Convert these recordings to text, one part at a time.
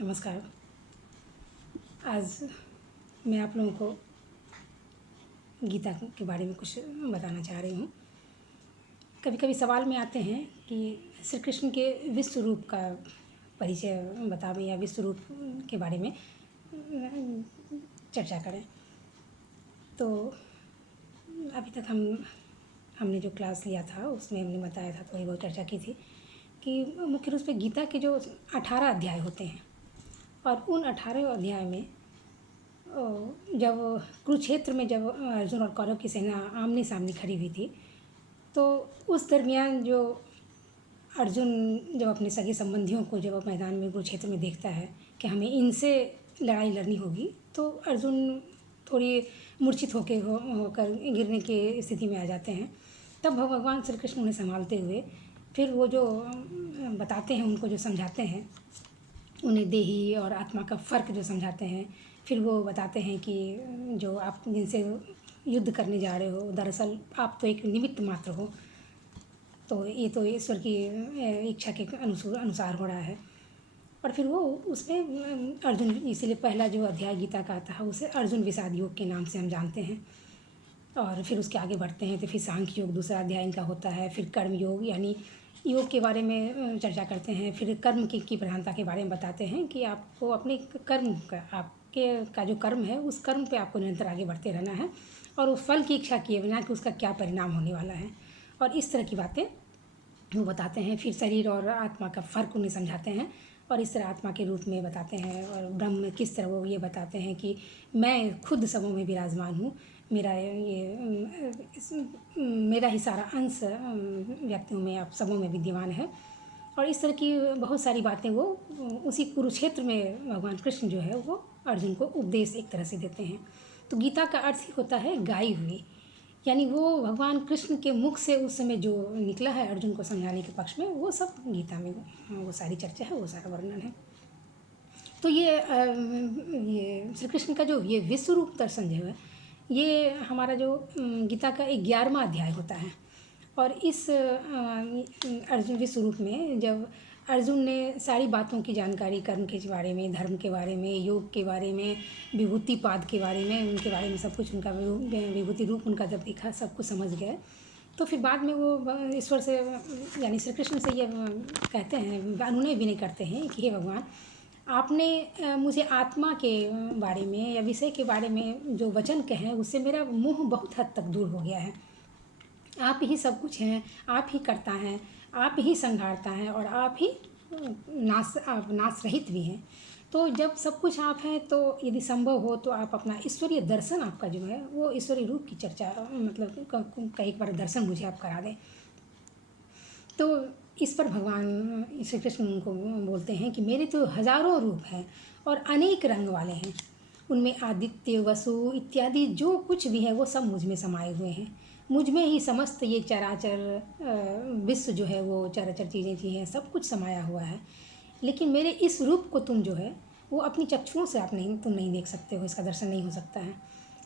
नमस्कार। आज मैं आप लोगों को गीता के बारे में कुछ बताना चाह रही हूँ। कभी कभी सवाल में आते हैं कि श्री कृष्ण के विश्व रूप का परिचय बतावें या विश्व रूप के बारे में चर्चा करें। तो अभी तक हमने जो क्लास लिया था उसमें हमने बताया था, थोड़ी बहुत चर्चा की थी कि मुख्य रूप से गीता के जो 18 अध्याय होते हैं और उन 18 अध्याय में जब कुरुक्षेत्र में जब अर्जुन और कौरव की सेना आमने सामने खड़ी हुई थी, तो उस दरमियान जो अर्जुन जब अपने सगे संबंधियों को जब मैदान में कुरुक्षेत्र में देखता है कि हमें इनसे लड़ाई लड़नी होगी, तो अर्जुन थोड़ी मूर्छित होकर गिरने की स्थिति में आ जाते हैं। तब भगवान श्री कृष्ण उन्हें संभालते हुए फिर वो जो बताते हैं, उनको जो समझाते हैं, उन्हें देही और आत्मा का फ़र्क जो समझाते हैं, फिर वो बताते हैं कि जो आप जिनसे युद्ध करने जा रहे हो, दरअसल आप तो एक निमित्त मात्र हो, तो ये तो ईश्वर की इच्छा के अनुसार हो रहा है। और फिर वो उसमें अर्जुन, इसीलिए पहला जो अध्याय गीता का आता है उसे अर्जुन विषाद योग के नाम से हम जानते हैं। और फिर उसके आगे बढ़ते हैं तो फिर सांख्य योग दूसरा अध्याय इनका होता है। फिर कर्म योग यानी योग के बारे में चर्चा करते हैं। फिर कर्म की प्रधानता के बारे में बताते हैं कि आपको अपने कर्म का, आपके का जो कर्म है उस कर्म पे आपको निरंतर आगे बढ़ते रहना है और उस फल की इच्छा किए बिना कि उसका क्या परिणाम होने वाला है, और इस तरह की बातें वो बताते हैं। फिर शरीर और आत्मा का फ़र्क उन्हें समझाते हैं और इस तरह आत्मा के रूप में बताते हैं। और ब्रह्म में किस तरह वो ये बताते हैं कि मैं खुद सबों में विराजमान हूँ, मेरा मेरा ही सारा अंश व्यक्तियों में, आप सबों में विद्यमान है। और इस तरह की बहुत सारी बातें वो उसी कुरुक्षेत्र में भगवान कृष्ण जो है वो अर्जुन को उपदेश एक तरह से देते हैं। तो गीता का अर्थ ही होता है गाई हुई, यानी वो भगवान कृष्ण के मुख से उस समय जो निकला है अर्जुन को समझाने के पक्ष में, वो सब गीता में वो सारी चर्चा है, वो सारा वर्णन है। तो ये श्री कृष्ण का जो ये विश्व रूप दर्शन जो है, ये हमारा जो गीता का 11वां अध्याय होता है। और इस अर्जुन विश्व रूप में जब अर्जुन ने सारी बातों की जानकारी, कर्म के बारे में, धर्म के बारे में, योग के बारे में, विभूतिपाद के बारे में, उनके बारे में सब कुछ, उनका विभूति रूप उनका जब देखा, सब कुछ समझ गए, तो फिर बाद में वो ईश्वर से यानी श्री कृष्ण से ये कहते हैं, अनुनय विनय करते हैं कि हे भगवान, आपने मुझे आत्मा के बारे में या विषय के बारे में जो वचन कहे उससे मेरा मोह बहुत हद तक दूर हो गया है। आप ही सब कुछ हैं, आप ही करता हैं, आप ही संहारता है और आप ही नाश रहित भी हैं। तो जब सब कुछ आप हैं, तो यदि संभव हो तो आप अपना ईश्वरीय दर्शन, आपका जो है वो ईश्वरीय रूप की चर्चा, मतलब का एक बार दर्शन मुझे आप करा दें। तो इस पर भगवान श्री कृष्ण उनको बोलते हैं कि मेरे तो हजारों रूप हैं और अनेक रंग वाले हैं, उनमें आदित्य, वसु इत्यादि जो कुछ भी है वो सब मुझ में समाये हुए हैं। मुझ में ही समस्त ये चराचर विश्व जो है, वो चराचर चीज़ें सब कुछ समाया हुआ है। लेकिन मेरे इस रूप को तुम जो है वो अपनी चक्षुओं से तुम नहीं देख सकते हो, इसका दर्शन नहीं हो सकता है।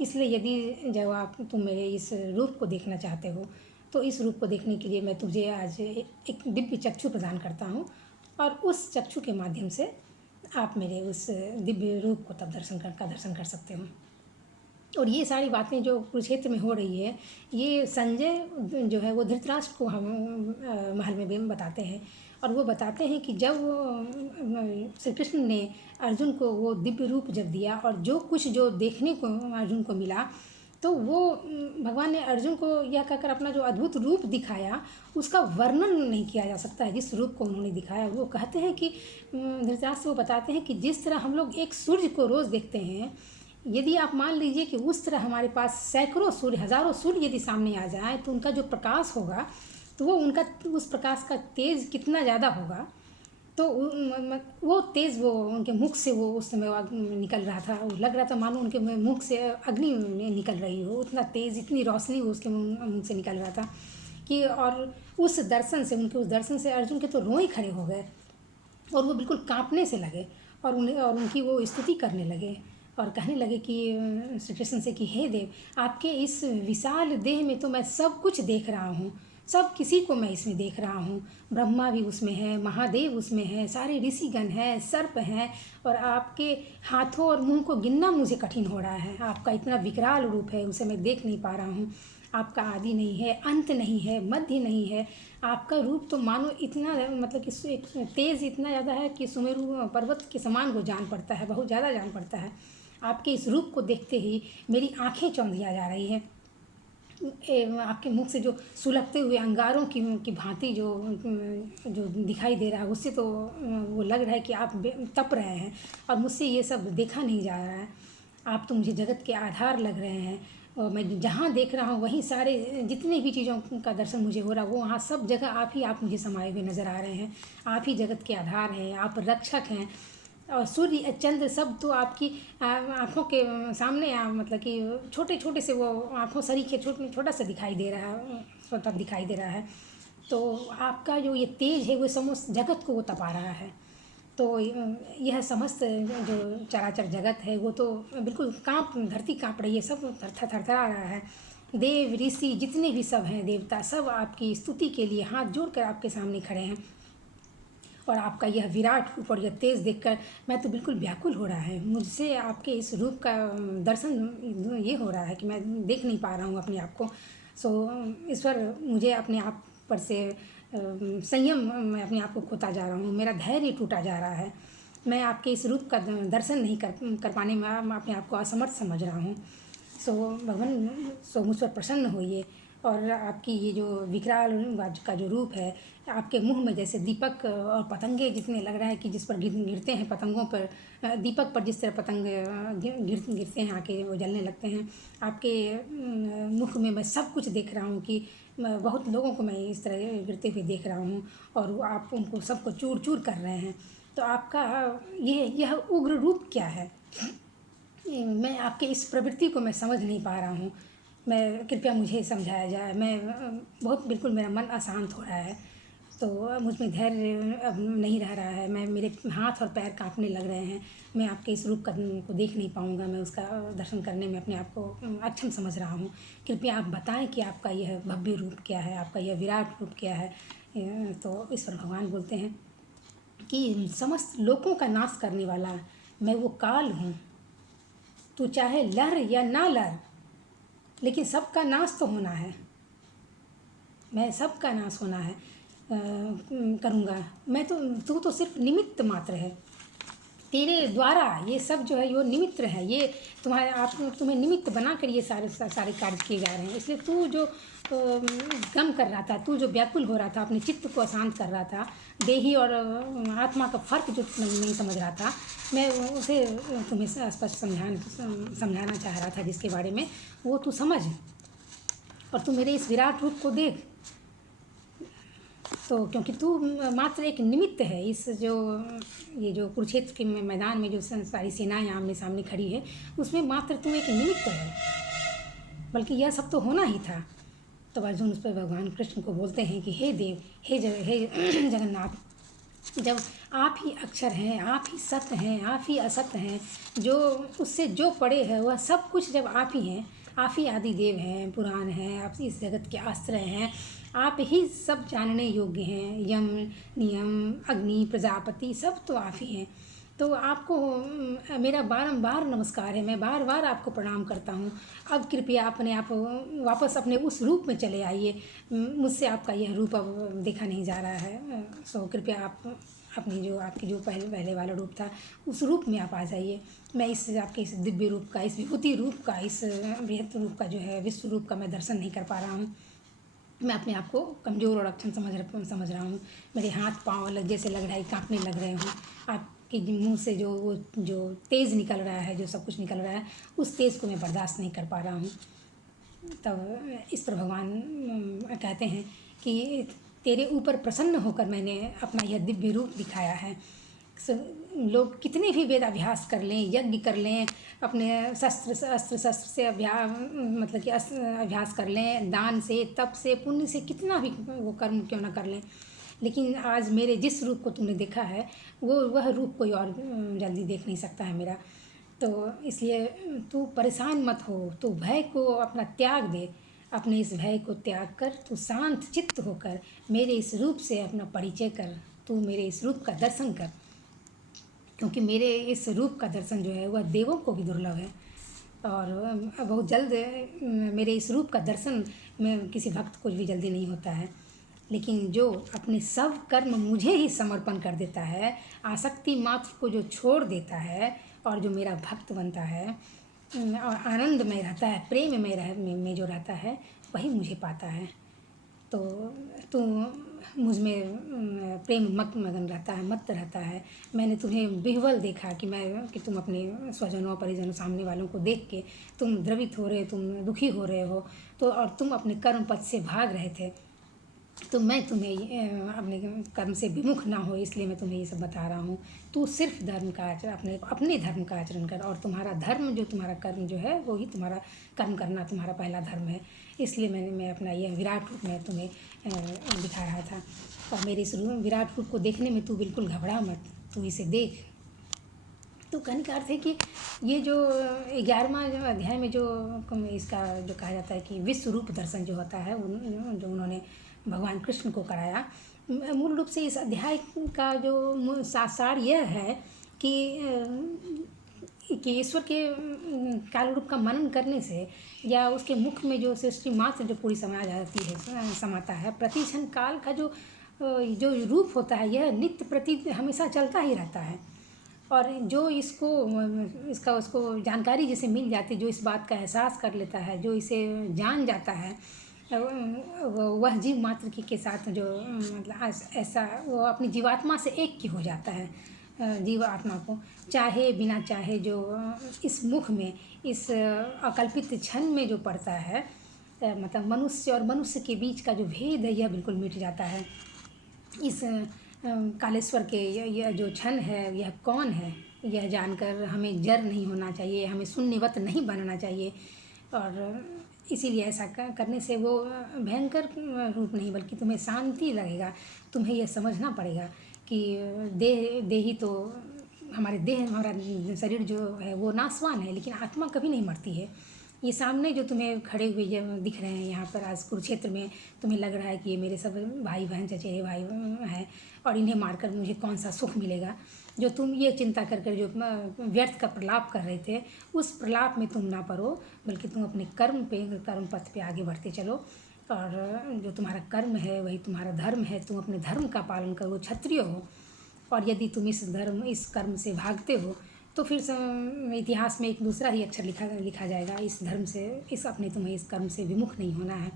इसलिए यदि जब तुम मेरे इस रूप को देखना चाहते हो, तो इस रूप को देखने के लिए मैं तुझे आज एक दिव्य चक्षु प्रदान करता हूँ, और उस चक्षु के माध्यम से आप मेरे उस दिव्य रूप को तब दर्शन कर सकते हो। और ये सारी बातें जो कुरुक्षेत्र में हो रही है, ये संजय जो है वो धृतराष्ट्र को हम महल में भी बताते हैं। और वो बताते हैं कि जब श्री कृष्ण ने अर्जुन को वो दिव्य रूप जब दिया और जो कुछ जो देखने को अर्जुन को मिला, तो वो भगवान ने अर्जुन को यह कहकर अपना जो अद्भुत रूप दिखाया, उसका वर्णन नहीं किया जा सकता है। जिस रूप को उन्होंने दिखाया, वो कहते हैं कि धृतराष्ट्र वो बताते हैं कि जिस तरह हम लोग एक सूर्य को रोज़ देखते हैं, यदि आप मान लीजिए कि उस तरह हमारे पास सैकड़ों सूर्य, हज़ारों सूर्य यदि सामने आ जाए, तो उनका जो प्रकाश होगा, तो वो उनका उस प्रकाश का तेज़ कितना ज़्यादा होगा, तो वो तेज़ वो उनके मुख से वो उस समय निकल रहा था, वो लग रहा था मानो उनके मुख से अग्नि निकल रही हो, उतना तेज़, इतनी रोशनी वो उसके मुख से निकल रहा था कि, और उस दर्शन से, उनके उस दर्शन से अर्जुन के तो रोए खड़े हो गए और वो बिल्कुल कांपने से लगे और उनकी वो स्तुति करने लगे और कहने लगे कि श्री कृष्ण से कि हे देव, आपके इस विशाल देह में तो मैं सब कुछ देख रहा हूँ, सब किसी को मैं इसमें देख रहा हूँ। ब्रह्मा भी उसमें है, महादेव उसमें है, सारे ऋषिगण हैं, सर्प हैं, और आपके हाथों और मुंह को गिनना मुझे कठिन हो रहा है। आपका इतना विकराल रूप है, उसे मैं देख नहीं पा रहा हूँ। आपका आदि नहीं है, अंत नहीं है, मध्य नहीं है। आपका रूप तो मानो इतना मतलब कि तेज़ इतना ज़्यादा है कि सुमेरु पर्वत के समान वो जान पड़ता है, बहुत ज़्यादा जान पड़ता है। आपके इस रूप को देखते ही मेरी आँखें चौंधिया जा रही हैं। आपके मुख से जो सुलगते हुए अंगारों की भांति जो दिखाई दे रहा है, उससे तो वो लग रहा है कि आप तप रहे हैं, और मुझसे ये सब देखा नहीं जा रहा है। आप तो मुझे जगत के आधार लग रहे हैं, और मैं जहाँ देख रहा हूँ वहीं सारे जितने भी चीज़ों का दर्शन मुझे हो रहा है, वो वहाँ सब जगह आप मुझे समाये हुए नज़र आ रहे हैं। आप ही जगत के आधार हैं, आप रक्षक हैं, और सूर्य चंद्र सब तो आपकी आँखों के सामने मतलब कि छोटे छोटे से वो आँखों सरीखे छोटा सा दिखाई दे रहा है, स्वतः दिखाई दे रहा है। तो आपका जो ये तेज है वो समस्त जगत को वो तपा रहा है। तो यह समस्त जो चराचर जगत है वो तो बिल्कुल धरती काँप रही है, सब थरथरा रहा है। देव ऋषि जितने भी सब हैं, देवता सब आपकी स्तुति के लिए हाथ जोड़कर आपके सामने खड़े हैं। और आपका यह विराट रूप और यह तेज देखकर मैं तो बिल्कुल व्याकुल हो रहा है। मुझसे आपके इस रूप का दर्शन ये हो रहा है कि मैं देख नहीं पा रहा हूँ अपने आप को। सो ईश्वर, मुझे अपने आप पर से संयम, मैं अपने आप को खोता जा रहा हूँ, मेरा धैर्य टूटा जा रहा है। मैं आपके इस रूप का दर्शन नहीं कर पाने में मैं अपने आप को असमर्थ समझ रहा हूँ। सो भगवान, सो मुझ पर प्रसन्न होइए, और आपकी ये जो विकराल का जो रूप है, आपके मुंह में जैसे दीपक और पतंगे जितने लग रहा है कि जिस पर गिरते हैं पतंगों पर, दीपक पर जिस तरह पतंग गिरते हैं आके वो जलने लगते हैं। आपके मुख में मैं सब कुछ देख रहा हूँ कि बहुत लोगों को मैं इस तरह गिरते हुए देख रहा हूँ, और वो आप उनको सबको चूर चूर कर रहे हैं। तो आपका यह उग्र रूप क्या है? मैं आपके इस प्रवृत्ति को मैं समझ नहीं पा रहा हूँ। मैं, कृपया मुझे समझाया जाए। मैं बहुत बिल्कुल मेरा मन अशांत हो रहा है, तो मुझ में धैर्य अब नहीं रह रहा है। मेरे हाथ और पैर कांपने लग रहे हैं। मैं आपके इस रूप को देख नहीं पाऊँगा, मैं उसका दर्शन करने में अपने आप को अक्षम समझ रहा हूँ। कृपया आप बताएं कि आपका यह भव्य रूप क्या है, आपका यह विराट रूप क्या है। तो इस पर भगवान बोलते हैं कि समस्त लोकों का नाश करने वाला मैं वो काल हूँ। तू चाहे लड़ या ना लड़, लेकिन सबका नाश तो होना है। मैं सबका नाश होना है करूँगा। मैं तो, तू तो सिर्फ निमित्त मात्र है। तेरे द्वारा ये सब जो है वो निमित्त है। ये तुम्हें निमित्त बनाकर ये सारे कार्य किए जा रहे हैं। इसलिए तू जो गम कर रहा था, तू जो व्याकुल हो रहा था, अपने चित्त को अशांत कर रहा था, देही और आत्मा का फर्क जो नहीं समझ रहा था, मैं उसे तुम्हें स्पष्ट समझाना चाह रहा था, जिसके बारे में वो तू समझ, और तू मेरे इस विराट रूप को देख। तो क्योंकि तू मात्र एक निमित्त है। ये जो कुरुक्षेत्र के मैदान में जो सारी सेनाएं आमने सामने खड़ी है, उसमें मात्र तू एक निमित्त है, बल्कि यह सब तो होना ही था। तो अर्जुन उस पर भगवान कृष्ण को बोलते हैं कि हे देव, हे जगन्नाथ, जब आप ही अक्षर हैं, आप ही सत्य हैं, आप ही असत्य हैं, जो उससे जो पड़े है वह सब कुछ जब आप ही हैं, आप ही आदि देव हैं, पुराण हैं, आप इस जगत के आश्रय हैं, आप ही सब जानने योग्य हैं, यम नियम अग्नि प्रजापति सब तो आप ही हैं। तो आपको मेरा बारंबार नमस्कार है, मैं बार बार आपको प्रणाम करता हूँ। अब कृपया अपने आप वापस अपने उस रूप में चले आइए। मुझसे आपका यह रूप अब देखा नहीं जा रहा है। सो कृपया आप आपके जो पहले वाला रूप था, उस रूप में आप आ जाइए। मैं आपके इस दिव्य रूप का, इस विभूति रूप का, इस बृहत् रूप का जो है, विश्व रूप का मैं दर्शन नहीं कर पा रहा हूँ। मैं अपने आप को कमज़ोर और अक्षम समझ रहा हूँ। मेरे हाथ पाँव जैसे लग रहा है काँपने लग रहे हूँ। आपके मुंह से जो तेज़ निकल रहा है, जो सब कुछ निकल रहा है, उस तेज़ को मैं बर्दाश्त नहीं कर पा रहा हूँ। तब इस पर भगवान कहते हैं कि तेरे ऊपर प्रसन्न होकर मैंने अपना यह दिव्य रूप दिखाया है। लोग कितने भी वेद अभ्यास कर लें, यज्ञ कर लें, अपने अस्त्र शस्त्र से मतलब कि अभ्यास कर लें, दान से, तप से, पुण्य से, कितना भी वो कर्म क्यों ना कर लें, लेकिन आज मेरे जिस रूप को तुमने देखा है, वह रूप कोई और जल्दी देख नहीं सकता है मेरा। तो इसलिए तू परेशान मत हो, तू भय को अपना त्याग दे, अपने इस भय को त्याग कर तू शांत चित्त होकर मेरे इस रूप से अपना परिचय कर, तू मेरे इस रूप का दर्शन कर, क्योंकि मेरे इस रूप का दर्शन जो है वह देवों को भी दुर्लभ है। और बहुत जल्द मेरे इस रूप का दर्शन में किसी भक्त को भी जल्दी नहीं होता है। लेकिन जो अपने सब कर्म मुझे ही समर्पण कर देता है, आसक्ति मात्र को जो छोड़ देता है और जो मेरा भक्त बनता है और आनंद में रहता है, प्रेम में जो रहता है, वही मुझे पाता है। तो तू मुझ में प्रेम मत मगन रहता है, मत रहता है। मैंने तुम्हें विह्वल देखा कि तुम अपने स्वजनों परिजनों सामने वालों को देख के तुम द्रवित हो रहे, तुम दुखी हो रहे हो, तो और तुम अपने कर्म पथ से भाग रहे थे। तो मैं तुम्हें अपने कर्म से विमुख ना हो, इसलिए मैं तुम्हें ये सब बता रहा हूँ। तू सिर्फ धर्म का आचरण, अपने धर्म का आचरण कर, और तुम्हारा धर्म जो तुम्हारा कर्म जो है वो ही तुम्हारा कर्म करना तुम्हारा पहला धर्म है। इसलिए मैं अपना यह विराट रूप में तुम्हें दिखा रहा था। और मेरे इस विराट रूप को देखने में तू बिल्कुल घबरा मत, तू इसे देख। तो कहने का अर्थ है कि ये जो 11वां जो अध्याय में जो इसका जो कहा जाता है कि विश्व रूप दर्शन जो होता है, जो उन्होंने भगवान कृष्ण को कराया, मूल रूप से इस अध्याय का जो सार यह है कि ईश्वर के काल रूप का मनन करने से या उसके मुख में जो सृष्टि मात्र जो पूरी समा जाती है, समाता है, प्रतिक्षण काल का जो रूप होता है, यह नित्य प्रति हमेशा चलता ही रहता है। और जो इसका उसको जानकारी जिसे मिल जाती है, जो इस बात का एहसास कर लेता है, जो इसे जान जाता है, वह जीव मात्र के साथ जो मतलब ऐसा वो अपनी जीवात्मा से एक की हो जाता है। जीव आत्मा को चाहे बिना चाहे जो इस मुख में इस अकल्पित क्षण में जो पड़ता है, मतलब मनुष्य और मनुष्य के बीच का जो भेद है, यह बिल्कुल मिट जाता है। इस कालेश्वर के यह जो क्षण है, यह कौन है, यह जानकर हमें जड़ नहीं होना चाहिए, हमें शून्यवत नहीं बनना चाहिए। और इसीलिए ऐसा करने से वो भयंकर रूप नहीं बल्कि तुम्हें शांति लगेगा। तुम्हें यह समझना पड़ेगा कि देही तो हमारा शरीर जो है वो नाशवान है, लेकिन आत्मा कभी नहीं मरती है। ये सामने जो तुम्हें खड़े हुए दिख रहे हैं यहाँ पर आज कुरुक्षेत्र में, तुम्हें लग रहा है कि ये मेरे सब भाई बहन चचेरे भाई हैं और इन्हें मारकर मुझे कौन सा सुख मिलेगा। जो तुम ये चिंता कर जो व्यर्थ का प्रलाप कर रहे थे, उस प्रलाप में तुम ना पड़ो, बल्कि तुम अपने कर्म पथ पे आगे बढ़ते चलो। और जो तुम्हारा कर्म है वही तुम्हारा धर्म है। तुम अपने धर्म का पालन करो, क्षत्रिय हो। और यदि तुम इस कर्म से भागते हो तो फिर इतिहास में एक दूसरा ही अक्षर लिखा जाएगा। इस धर्म से तुम्हें इस कर्म से विमुख नहीं होना है।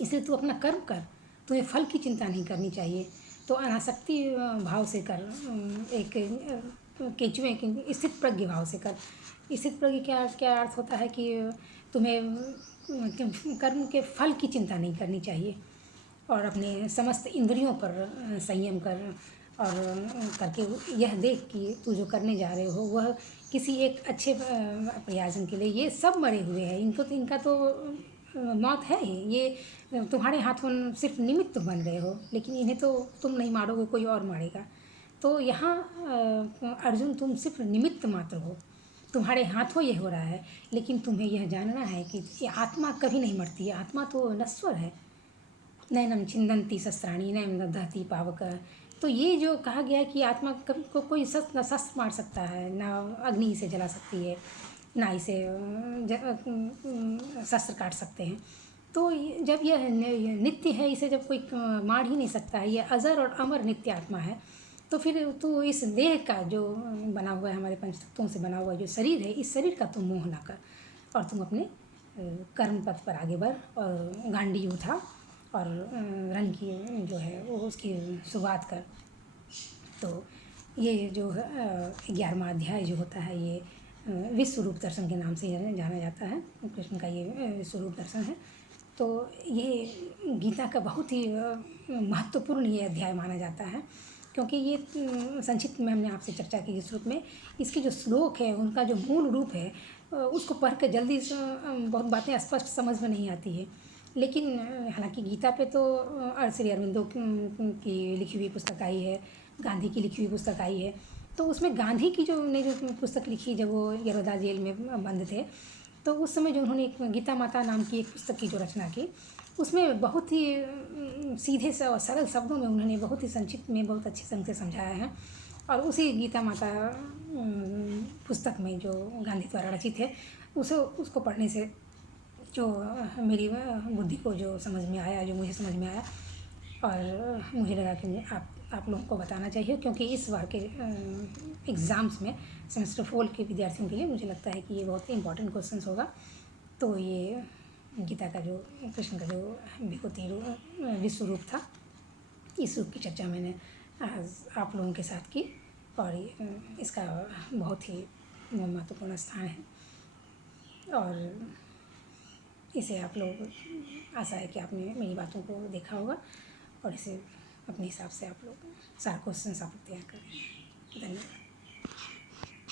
इसलिए तू अपना कर्म कर, तुम्हें फल की चिंता नहीं करनी चाहिए। तो अनासक्ति भाव से कर, एक केंचुए के स्थित प्रज्ञ भाव से कर। स्थित प्रज्ञ क्या अर्थ होता है कि तुम्हें कर्म के फल की चिंता नहीं करनी चाहिए और अपने समस्त इंद्रियों पर संयम कर और करके यह देख कि तू जो करने जा रहे हो वह किसी एक अच्छे प्रयोजन के लिए। ये सब मरे हुए हैं, इनका तो मौत है ही। ये तुम्हारे हाथों सिर्फ निमित्त बन रहे हो, लेकिन इन्हें तो तुम नहीं मारोगे, कोई और मारेगा। तो यहाँ अर्जुन तुम सिर्फ निमित्त मात्र हो, तुम्हारे हाथों ये हो रहा है, लेकिन तुम्हें यह जानना है कि ये आत्मा कभी नहीं मरती है। आत्मा तो नश्वर है। नैनम छिन्दन्ति शस्त्राणि नैनम दग्धति पावक। तो ये जो कहा गया है कि आत्मा कभी कोई शस्त्र मार सकता है ना, अग्नि से जला सकती है ना, इसे शस्त्र काट सकते हैं। तो जब यह नित्य है, इसे जब कोई मार ही नहीं सकता है, यह अजर और अमर नित्य आत्मा है, तो फिर तू इस देह का जो बना हुआ है, हमारे पंच तत्वों से बना हुआ जो शरीर है, इस शरीर का तुम मोह ना कर और तुम अपने कर्म पथ पर आगे बढ़ और गांडी उठा और रन की जो है वो उसकी शुरुआत कर। तो ये जो 11वां अध्याय जो होता है, ये विश्व रूप दर्शन के नाम से जाना जाता है। कृष्ण का ये विश्व रूप दर्शन है। तो ये गीता का बहुत ही महत्वपूर्ण ये अध्याय माना जाता है, क्योंकि ये संक्षिप्त में हमने आपसे चर्चा की इस रूप में। इसके जो श्लोक है, उनका जो मूल रूप है, उसको पढ़ कर जल्दी बहुत बातें स्पष्ट समझ में नहीं आती है। लेकिन हालांकि गीता पे तो श्री अरविंदो की लिखी हुई पुस्तक आई है, गांधी की लिखी हुई पुस्तक आई है। तो उसमें गांधी की जो पुस्तक लिखी जब वो यशोदा जेल में बंद थे, तो उस समय जो उन्होंने एक गीता माता नाम की एक पुस्तक की जो रचना की, उसमें बहुत ही सीधे से और सरल शब्दों में उन्होंने बहुत ही संक्षिप्त में बहुत अच्छे ढंग से समझाया है। और उसी गीता माता पुस्तक में जो गांधी द्वारा रचित है, उसको पढ़ने से जो मेरी बुद्धि को जो समझ में आया, जो मुझे समझ में आया, और मुझे लगा कि आप लोगों को बताना चाहिए, क्योंकि इस बार के एग्ज़ाम्स में सेमेस्टर 4 के विद्यार्थियों के लिए मुझे लगता है कि ये बहुत ही इम्पोर्टेंट क्वेश्चंस होगा। तो ये गीता का जो कृष्ण का जो विभूति विश्व रूप था, इस रूप की चर्चा मैंने आज आप लोगों के साथ की, और इसका बहुत ही महत्वपूर्ण स्थान है। और इसे आप लोग, आशा है कि आपने मेरी बातों को देखा होगा और इसे अपने हिसाब से आप लोग सारे क्वेश्चंस आप तैयार करें। धन्यवाद।